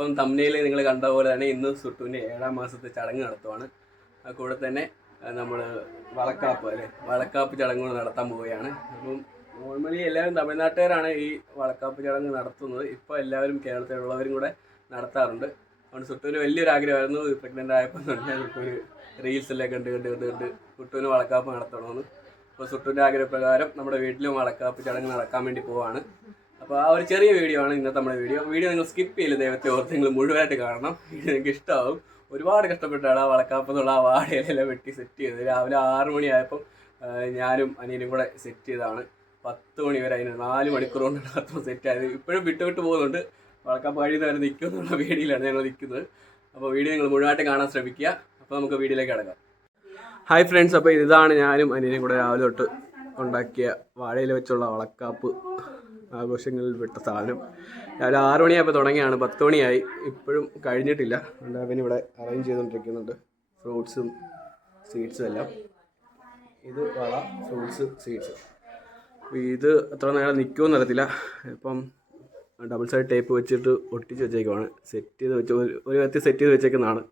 അപ്പം തമ്മിൽ നിങ്ങൾ കണ്ട പോലെ തന്നെ ഇന്ന് സുട്ടുവിന്റെ ഏഴാം മാസത്തെ ചടങ്ങ് നടത്തുവാണ്. കൂടെ തന്നെ നമ്മൾ വളക്കാപ്പ് അല്ലെ? വളക്കാപ്പ് ചടങ്ങുകൾ നടത്താൻ പോവുകയാണ്. അപ്പം നോർമലി എല്ലാവരും തമിഴ്നാട്ടുകാരാണ് ഈ വളക്കാപ്പ് ചടങ്ങ് നടത്തുന്നത്. ഇപ്പോൾ എല്ലാവരും കേരളത്തിലുള്ളവരും കൂടെ നടത്താറുണ്ട്. അതുകൊണ്ട് സുട്ടുവിന് വലിയൊരു ആഗ്രഹമായിരുന്നു. പ്രഗ്നന്റ് ആയപ്പോൾ തന്നെ ഒരു റീൽസെല്ലാം കണ്ട് കണ്ട് കണ്ട് കണ്ട് സുട്ടുവിന് വളക്കാപ്പ് നടത്തണമെന്ന്. അപ്പോൾ സുട്ടുവിന്റെ ആഗ്രഹപ്രകാരം നമ്മുടെ വീട്ടിലും വളക്കാപ്പ് ചടങ്ങ് നടക്കാൻ വേണ്ടി പോവാണ്. അപ്പോൾ ആ ഒരു ചെറിയ വീഡിയോ ആണ് ഇന്നത്തെ നമ്മുടെ വീഡിയോ വീഡിയോ നിങ്ങൾ സ്കിപ്പ് ചെയ്യില്ല ദൈവത്തെ ഓർത്ത് നിങ്ങൾ മുഴുവനായിട്ട് കാണണം. വീഡിയോ നിങ്ങൾക്ക് ഇഷ്ടമാവും ഒരുപാട് കഷ്ടപ്പെട്ടാണ് ആ വളക്കാപ്പെന്നുള്ള ആ വാടയിലെല്ലാം വെട്ടി സെറ്റ് ചെയ്തത്. രാവിലെ ആറ് മണിയായപ്പം ഞാനും അനിയനും കൂടെ സെറ്റ് ചെയ്തതാണ്. പത്ത് മണി വരെ അതിന് നാല് മണിക്കൂർ കൊണ്ട് അത്ര സെറ്റ് ആയത്. ഇപ്പോഴും വിട്ട് വിട്ട് പോകുന്നുണ്ട്. വളക്കാപ്പ് കഴിയുന്ന വരെ നിൽക്കുന്നുള്ള വീഡിയോയിലാണ് ഞങ്ങൾ നിൽക്കുന്നത്. അപ്പോൾ വീഡിയോ നിങ്ങൾ മുഴുവനായിട്ട് കാണാൻ ശ്രമിക്കുക. അപ്പോൾ നമുക്ക് വീഡിയോയിലേക്ക് കിടക്കാം. ഹായ് ഫ്രണ്ട്സ് അപ്പോൾ ഇതാണ് ഞാനും അനിയനും കൂടെ രാവിലെ തൊട്ട് ഉണ്ടാക്കിയ വാഴയിൽ വെച്ചുള്ള വളക്കാപ്പ്. ആഘോഷങ്ങളിൽ പെട്ട സാധനം രാവിലെ ആറ് മണിയായപ്പോൾ തുടങ്ങിയാണ്. പത്ത് മണിയായി. ഇപ്പോഴും കഴിഞ്ഞിട്ടില്ല. അതുകൊണ്ട് ഇവിടെ അറേഞ്ച് ചെയ്തുകൊണ്ടിരിക്കുന്നുണ്ട് ഫ്രൂട്ട്സും സ്വീറ്റ്സും എല്ലാം. ഇത് വള ഫ്രൂട്ട്സ് സ്വീറ്റ്സ് ഇത് അത്ര നേരം നിൽക്കുമെന്ന് അറിയത്തില്ല. ഇപ്പം ഡബിൾ സൈഡ് ടേപ്പ് വെച്ചിട്ട് ഒട്ടിച്ച് വെച്ചേക്കുവാണ്. സെറ്റ് ചെയ്ത് വെച്ച് ഒരു ഒരു വിധത്തിൽ സെറ്റ് ചെയ്ത് വെച്ചേക്കുന്നതാണ്.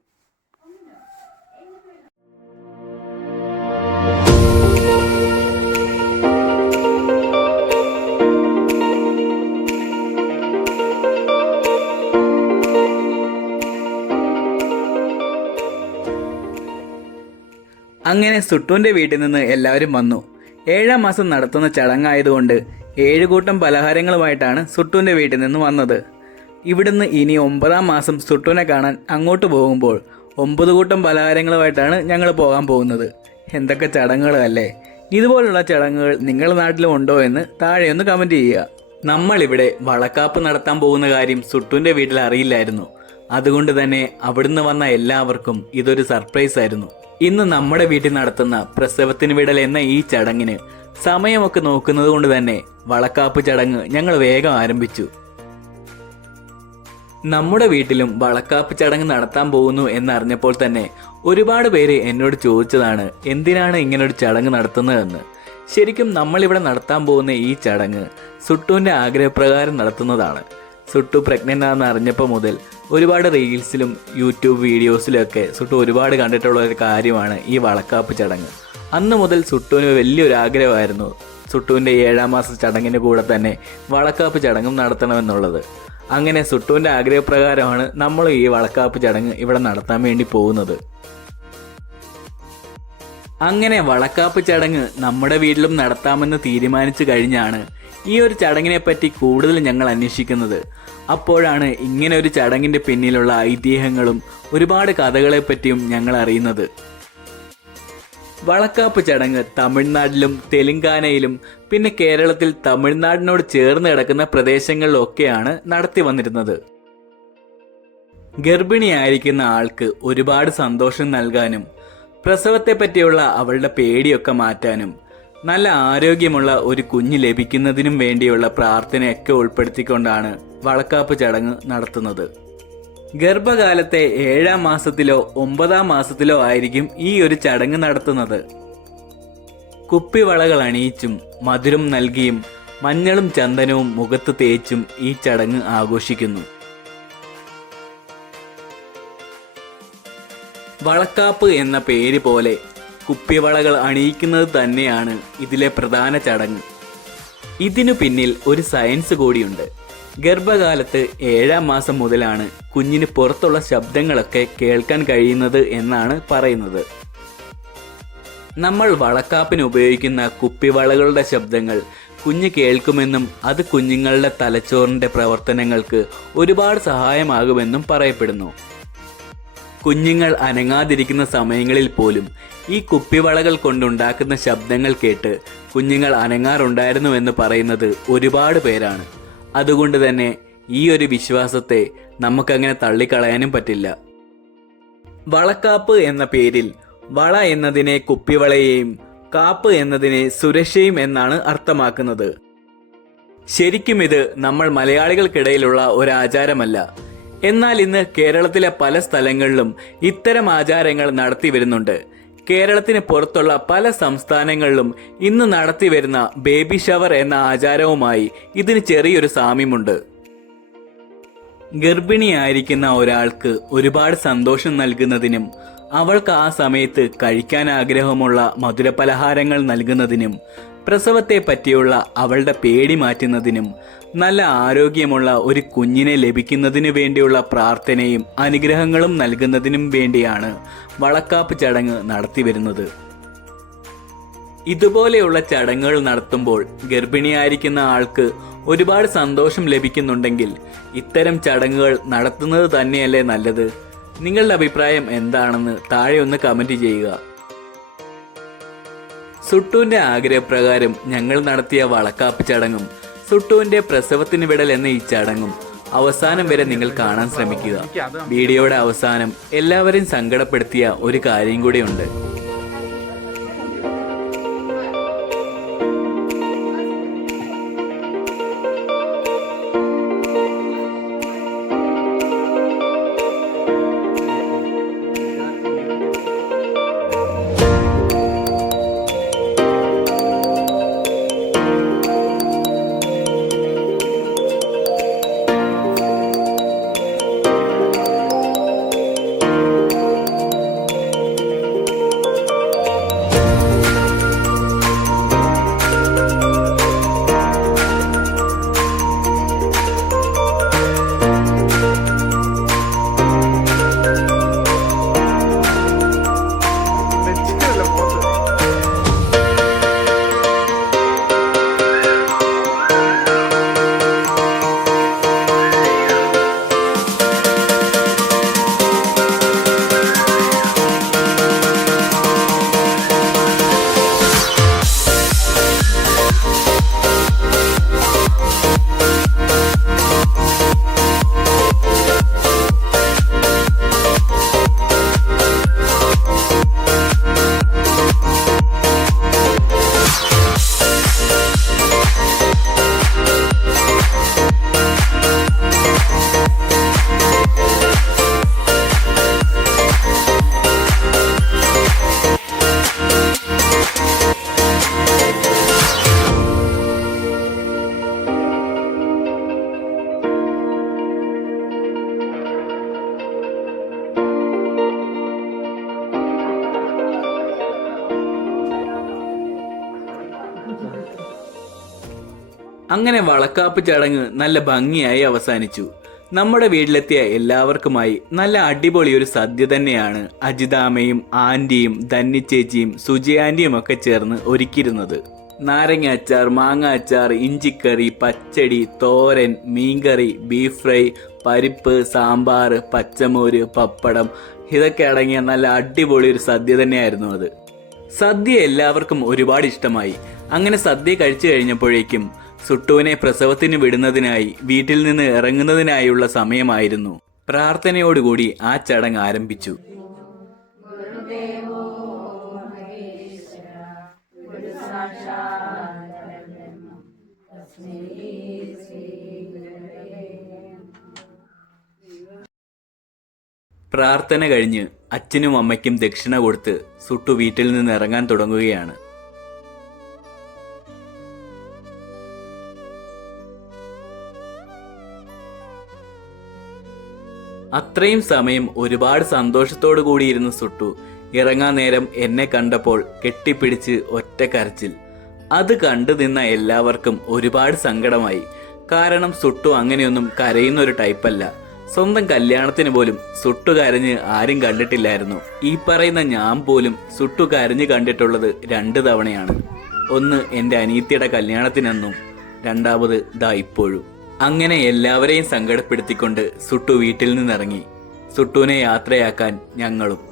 അങ്ങനെ സുട്ടുവിന്റെ വീട്ടിൽ നിന്ന് എല്ലാവരും വന്നു. ഏഴാം മാസം നടത്തുന്ന ചടങ്ങായതുകൊണ്ട് ഏഴ് കൂട്ടം പലഹാരങ്ങളുമായിട്ടാണ് സുട്ടുവിന്റെ വീട്ടിൽ നിന്ന് വന്നത്. ഇവിടുന്ന് ഇനി ഒമ്പതാം മാസം സുട്ടുവിനെ കാണാൻ അങ്ങോട്ട് പോകുമ്പോൾ ഒമ്പത് കൂട്ടം പലഹാരങ്ങളുമായിട്ടാണ് ഞങ്ങൾ പോകാൻ പോകുന്നത്. എന്തൊക്കെ ചടങ്ങുകളല്ലേ ഇതുപോലുള്ള ചടങ്ങുകൾ നിങ്ങളുടെ നാട്ടിലും ഉണ്ടോ എന്ന് താഴെ ഒന്ന് കമന്റ് ചെയ്യുക. നമ്മളിവിടെ വളക്കാപ്പ് നടത്താൻ പോകുന്ന കാര്യം സുട്ടുവിന്റെ വീട്ടിൽ അറിയില്ലായിരുന്നു. അതുകൊണ്ട് തന്നെ അവിടുന്ന് വന്ന എല്ലാവർക്കും ഇതൊരു സർപ്രൈസ് ആയിരുന്നു. ഇന്ന് നമ്മുടെ വീട്ടിൽ നടത്തുന്ന പ്രസവത്തിന് വിടൽ എന്ന ഈ ചടങ്ങിന് സമയമൊക്കെ നോക്കുന്നത് കൊണ്ട് തന്നെ വളക്കാപ്പ് ചടങ്ങ് ഞങ്ങൾ വേഗം ആരംഭിച്ചു. നമ്മുടെ വീട്ടിലും വളക്കാപ്പ് ചടങ്ങ് നടത്താൻ പോകുന്നു എന്നറിഞ്ഞപ്പോൾ തന്നെ ഒരുപാട് പേര് എന്നോട് ചോദിച്ചതാണ് എന്തിനാണ് ഇങ്ങനൊരു ചടങ്ങ് നടത്തുന്നതെന്ന്. ശരിക്കും നമ്മളിവിടെ നടത്താൻ പോകുന്ന ഈ ചടങ്ങ് സുട്ടുവിന്റെ ആഗ്രഹപ്രകാരം നടത്തുന്നതാണ്. സുട്ടു പ്രഗ്നന്റ് ആണെന്ന് അറിഞ്ഞപ്പോൾ മുതൽ ഒരുപാട് റീൽസിലും യൂട്യൂബ് വീഡിയോസിലൊക്കെ സുട്ടു ഒരുപാട് കണ്ടിട്ടുള്ള ഒരു കാര്യമാണ് ഈ വളക്കാപ്പ് ചടങ്ങ്. അന്ന് മുതൽ സുട്ടുവിന് വലിയൊരു ആഗ്രഹമായിരുന്നു സുട്ടുവിന്റെ ഏഴാം മാസ ചടങ്ങിന് കൂടെ തന്നെ വളക്കാപ്പ് ചടങ്ങും നടത്തണമെന്നുള്ളത്. അങ്ങനെ സുട്ടുവിന്റെ ആഗ്രഹപ്രകാരമാണ് നമ്മൾ ഈ വളക്കാപ്പ് ചടങ്ങ് ഇവിടെ നടത്താൻ വേണ്ടി പോകുന്നത്. അങ്ങനെ വളക്കാപ്പ് ചടങ്ങ് നമ്മുടെ വീട്ടിലും നടത്താമെന്ന് തീരുമാനിച്ചു കഴിഞ്ഞാണ് ഈ ഒരു ചടങ്ങിനെ പറ്റി കൂടുതൽ ഞങ്ങൾ അന്വേഷിക്കുന്നത്. അപ്പോഴാണ് ഇങ്ങനെ ഒരു ചടങ്ങിന്റെ പിന്നിലുള്ള ഐതിഹ്യങ്ങളും ഒരുപാട് കഥകളെ പറ്റിയും ഞങ്ങൾ അറിയുന്നത്. വളക്കാപ്പ് ചടങ്ങ് തമിഴ്നാട്ടിലും തെലുങ്കാനയിലും പിന്നെ കേരളത്തിൽ തമിഴ്നാടിനോട് ചേർന്ന് കിടക്കുന്ന പ്രദേശങ്ങളിലൊക്കെയാണ് നടത്തി വന്നിരുന്നത്. ഗർഭിണിയായിരിക്കുന്ന ആൾക്ക് ഒരുപാട് സന്തോഷം നൽകാനും പ്രസവത്തെ പറ്റിയുള്ള അവളുടെ പേടിയൊക്കെ മാറ്റാനും നല്ല ആരോഗ്യമുള്ള ഒരു കുഞ്ഞ് ലഭിക്കുന്നതിനും വേണ്ടിയുള്ള പ്രാർത്ഥനയൊക്കെ ഉൾപ്പെടുത്തിക്കൊണ്ടാണ് വളക്കാപ്പ് ചടങ്ങ് നടത്തുന്നത്. ഗർഭകാലത്തെ ഏഴാം മാസത്തിലോ ഒമ്പതാം മാസത്തിലോ ആയിരിക്കും ഈ ഒരു ചടങ്ങ് നടത്തുന്നത്. കുപ്പിവളകൾ അണിയിച്ചും മധുരം നൽകിയും മഞ്ഞളും ചന്ദനവും മുഖത്ത് തേച്ചും ഈ ചടങ്ങ് ആഘോഷിക്കുന്നു. വളക്കാപ്പ് എന്ന പേര് പോലെ കുപ്പിവളകൾ അണിയിക്കുന്നത് തന്നെയാണ് ഇതിലെ പ്രധാന ചടങ്ങ്. ഇതിനു പിന്നിൽ ഒരു സയൻസ് കൂടിയുണ്ട്. ഗർഭകാലത്ത് ഏഴാം മാസം മുതലാണ് കുഞ്ഞിന് പുറത്തുള്ള ശബ്ദങ്ങളൊക്കെ കേൾക്കാൻ കഴിയുന്നത് എന്നാണ് പറയുന്നത്. നമ്മൾ വളക്കാപ്പിന് ഉപയോഗിക്കുന്ന കുപ്പിവളകളുടെ ശബ്ദങ്ങൾ കുഞ്ഞ് കേൾക്കുമെന്നും അത് കുഞ്ഞുങ്ങളുടെ തലച്ചോറിന്റെ പ്രവർത്തനങ്ങൾക്ക് ഒരുപാട് സഹായമാകുമെന്നും പറയപ്പെടുന്നു. കുഞ്ഞുങ്ങൾ അനങ്ങാതിരിക്കുന്ന സമയങ്ങളിൽ പോലും ഈ കുപ്പിവളകൾ കൊണ്ടുണ്ടാക്കുന്ന ശബ്ദങ്ങൾ കേട്ട് കുഞ്ഞുങ്ങൾ അനങ്ങാറുണ്ടായിരുന്നുവെന്ന് പറയുന്നത് ഒരുപാട് പേരാണ്. അതുകൊണ്ട് തന്നെ ഈ ഒരു വിശ്വാസത്തെ നമുക്കങ്ങനെ തള്ളിക്കളയാനും പറ്റില്ല. വളക്കാപ്പ് എന്ന പേരിൽ വള എന്നതിനെ കുപ്പിവളയെയും കാപ്പ് എന്നതിനെ സുരക്ഷയും എന്നാണ് അർത്ഥമാക്കുന്നത്. ശരിക്കും ഇത് നമ്മൾ മലയാളികൾക്കിടയിലുള്ള ഒരു ആചാരമല്ല. എന്നാൽ ഇന്ന് കേരളത്തിലെ പല സ്ഥലങ്ങളിലും ഇത്തരം ആചാരങ്ങൾ നടത്തി വരുന്നുണ്ട്. കേരളത്തിന് പുറത്തുള്ള പല സംസ്ഥാനങ്ങളിലും ഇന്ന് നടത്തി വരുന്ന ബേബി ഷവർ എന്ന ആചാരവുമായി ഇതിന് ചെറിയൊരു സാമ്യമുണ്ട്. ഗർഭിണിയായിരിക്കുന്ന ഒരാൾക്ക് ഒരുപാട് സന്തോഷം നൽകുന്നതിനും അവൾക്ക് ആ സമയത്ത് കഴിക്കാൻ ആഗ്രഹമുള്ള മധുരപലഹാരങ്ങൾ നൽകുന്നതിനും പ്രസവത്തെ പറ്റിയുള്ള അവളുടെ പേടി മാറ്റുന്നതിനും നല്ല ആരോഗ്യമുള്ള ഒരു കുഞ്ഞിനെ ലഭിക്കുന്നതിന് വേണ്ടിയുള്ള പ്രാർത്ഥനയും അനുഗ്രഹങ്ങളും നൽകുന്നതിനും വേണ്ടിയാണ് വളക്കാപ്പ് ചടങ്ങ് നടത്തിവരുന്നത് ഇതുപോലെയുള്ള ചടങ്ങുകൾ നടത്തുമ്പോൾ ഗർഭിണിയായിരിക്കുന്ന ആൾക്ക് ഒരുപാട് സന്തോഷം ലഭിക്കുന്നുണ്ടെങ്കിൽ ഇത്തരം ചടങ്ങുകൾ നടത്തുന്നത് തന്നെയല്ലേ നല്ലത്? നിങ്ങളുടെ അഭിപ്രായം എന്താണെന്ന് താഴെ ഒന്ന് കമന്റ് ചെയ്യുക. സുട്ടുവിന്റെ ആഗ്രഹപ്രകാരം ഞങ്ങൾ നടത്തിയ വളക്കാപ്പ് ചടങ്ങും സുട്ടുവിന്റെ പ്രസവത്തിന് വിടൽ എന്ന ഈ ചടങ്ങും അവസാനം വരെ നിങ്ങൾ കാണാൻ ശ്രമിക്കുക. വീഡിയോയുടെ അവസാനം എല്ലാവരെയും സങ്കടപ്പെടുത്തിയ ഒരു കാര്യം കൂടിയുണ്ട്. അങ്ങനെ വളക്കാപ്പ് ചടങ്ങ് നല്ല ഭംഗിയായി അവസാനിച്ചു. നമ്മുടെ വീട്ടിലെത്തിയ എല്ലാവർക്കുമായി നല്ല അടിപൊളി ഒരു സദ്യ തന്നെയാണ് അജിതാമയും ധന്യച്ചേച്ചിയും സുജി ആന്റിയും ഒക്കെ ചേർന്ന് ഒരുക്കിയിരുന്നത്. നാരങ്ങ അച്ചാർ മാങ്ങ അച്ചാർ ഇഞ്ചിക്കറി പച്ചടി തോരൻ മീൻകറി ബീഫ് ഫ്രൈ പരിപ്പ് സാമ്പാർ പച്ചമോര് പപ്പടം ഇതൊക്കെ അടങ്ങിയ നല്ല അടിപൊളി ഒരു സദ്യ തന്നെയായിരുന്നു അത്. സദ്യ എല്ലാവർക്കും ഒരുപാട് ഇഷ്ടമായി. അങ്ങനെ സദ്യ കഴിച്ചു കഴിഞ്ഞപ്പോഴേക്കും സുട്ടുവിനെ പ്രസവത്തിന് വിടുന്നതിനായി വീട്ടിൽ നിന്ന് ഇറങ്ങുന്നതിനായുള്ള സമയമായിരുന്നു. പ്രാർത്ഥനയോടുകൂടി ആ ചടങ്ങ് ആരംഭിച്ചു. പ്രാർത്ഥന കഴിഞ്ഞ് അച്ഛനും അമ്മയ്ക്കും ദക്ഷിണ കൊടുത്ത് സുട്ടു വീട്ടിൽ നിന്ന് ഇറങ്ങാൻ തുടങ്ങുകയാണ്. അത്രയും സമയം ഒരുപാട് സന്തോഷത്തോടു കൂടിയിരുന്ന സുട്ടു ഇറങ്ങാൻ നേരം എന്നെ കണ്ടപ്പോൾ കെട്ടിപ്പിടിച്ച് ഒറ്റ കരച്ചിൽ. അത് കണ്ടു നിന്ന എല്ലാവർക്കും ഒരുപാട് സങ്കടമായി. കാരണം സുട്ടു അങ്ങനെയൊന്നും കരയുന്ന ഒരു ടൈപ്പല്ല. സ്വന്തം കല്യാണത്തിന് പോലും സുട്ടു കരഞ്ഞ് ആരും കണ്ടിട്ടില്ലായിരുന്നു. ഈ പറയുന്ന ഞാൻ പോലും സുട്ടു കരഞ്ഞ് കണ്ടിട്ടുള്ളത് രണ്ട് തവണയാണ്. ഒന്ന് എന്റെ അനീത്തിയുടെ കല്യാണത്തിനെന്നും രണ്ടാമത് ദാ ഇപ്പോഴും. അങ്ങനെ എല്ലാവരെയും സങ്കടപ്പെടുത്തിക്കൊണ്ട് സുട്ടു വീട്ടിൽ നിന്നിറങ്ങി. സുട്ടുവിനെ യാത്രയാക്കാൻ ഞങ്ങളും.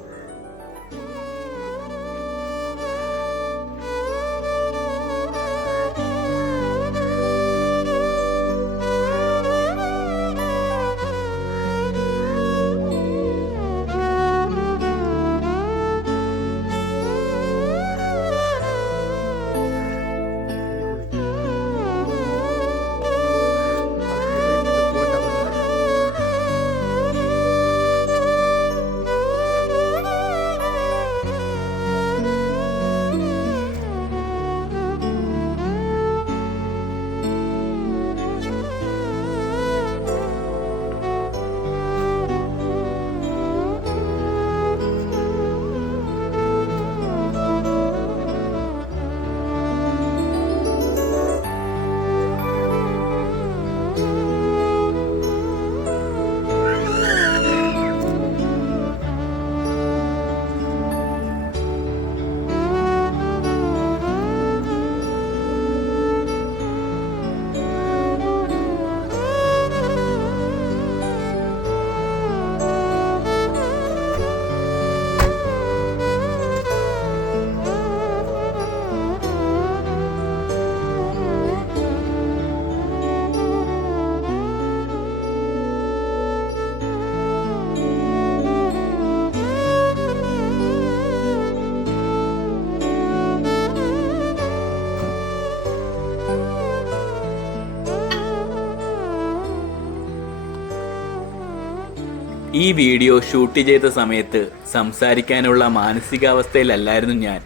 ഈ വീഡിയോ ഷൂട്ട് ചെയ്ത സമയത്ത് സംസാരിക്കാനുള്ള മാനസികാവസ്ഥയിലല്ലായിരുന്നു ഞാൻ.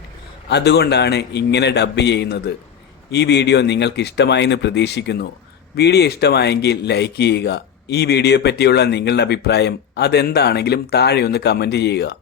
അതുകൊണ്ടാണ് ഇങ്ങനെ ഡബ് ചെയ്യുന്നത്. ഈ വീഡിയോ നിങ്ങൾക്ക് ഇഷ്ടമായെന്ന് പ്രതീക്ഷിക്കുന്നു. വീഡിയോ ഇഷ്ടമായെങ്കിൽ ലൈക്ക് ചെയ്യുക. ഈ വീഡിയോയെ പറ്റിയുള്ള നിങ്ങളുടെ അഭിപ്രായം അതെന്താണെങ്കിലും താഴെ ഒന്ന് കമന്റ് ചെയ്യുക.